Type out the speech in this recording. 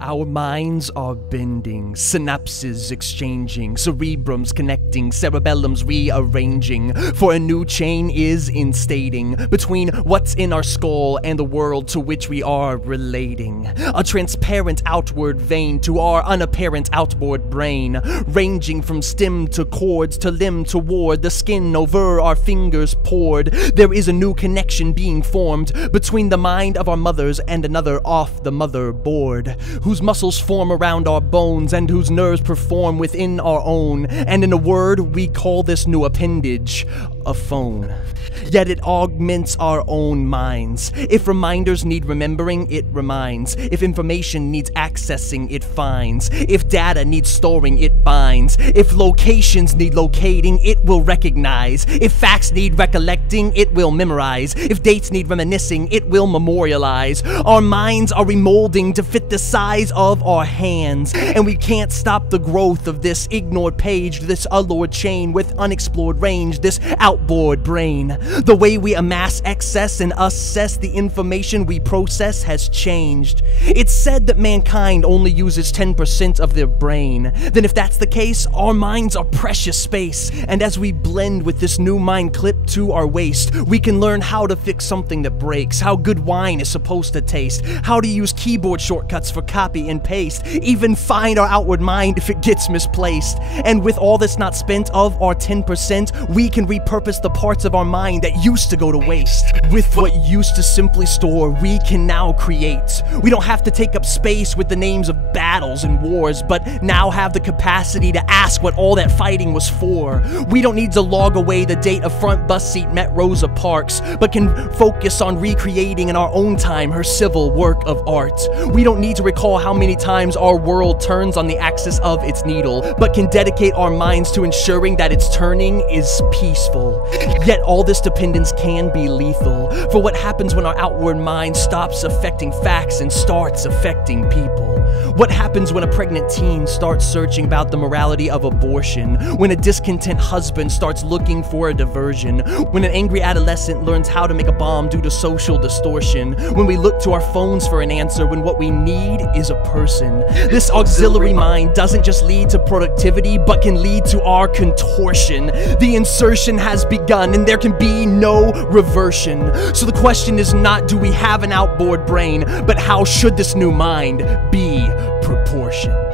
Our minds are bending, synapses exchanging, cerebrums connecting, cerebellums rearranging, for a new chain is instating between what's in our skull and the world to which we are relating. A transparent outward vein to our unapparent outboard brain, ranging from stem to cords to limb toward the skin over our fingers poured. There is a new connection being formed between the mind of our mothers and another off the motherboard, whose muscles form around our bones and whose nerves perform within our own, and in a word we call this new appendage a phone. Yet it augments our own minds. If reminders need remembering, it reminds. If information needs accessing, it finds. If data needs storing, it binds. If locations need locating, it will recognize. If facts need recollecting, it will memorize. If dates need reminiscing, it will memorialize. Our minds are remolding to fit the size of our hands, and we can't stop the growth of this ignored page, this allured chain with unexplored range, this outboard brain. The way we amass excess and assess the information we process has changed. It's said that mankind only uses 10% of their brain. Then if that's the case, our minds are precious space, and as we blend with this new mind clipped to our waist, we can learn how to fix something that breaks, how good wine is supposed to taste, how to use keyboard shortcuts for copy and paste, even find our outward mind if it gets misplaced. And with all that's not spent of our 10%, we can repurpose the parts of our mind that used to go to waste. With what used to simply store, we can now create. We don't have to take up space with the names of battles and wars, but now have the capacity to ask what all that fighting was for. We don't need to log away the date a front bus seat met Rosa Parks, but can focus on recreating in our own time her civil work of art. We don't need to recall how many times our world turns on the axis of its needle, but can dedicate our minds to ensuring that its turning is peaceful. Yet all this dependence can be lethal, for what happens when our outward mind stops affecting facts and starts affecting people? What happens when a pregnant teen starts searching about the morality of abortion? When a discontent husband starts looking for a diversion? When an angry adolescent learns how to make a bomb due to social distortion? When we look to our phones for an answer when what we need is a person? This auxiliary mind doesn't just lead to productivity, but can lead to our contortion. The insertion has begun, and there can be no reversion. So the question is not, do we have an outboard brain, but how should this new mind be proportioned?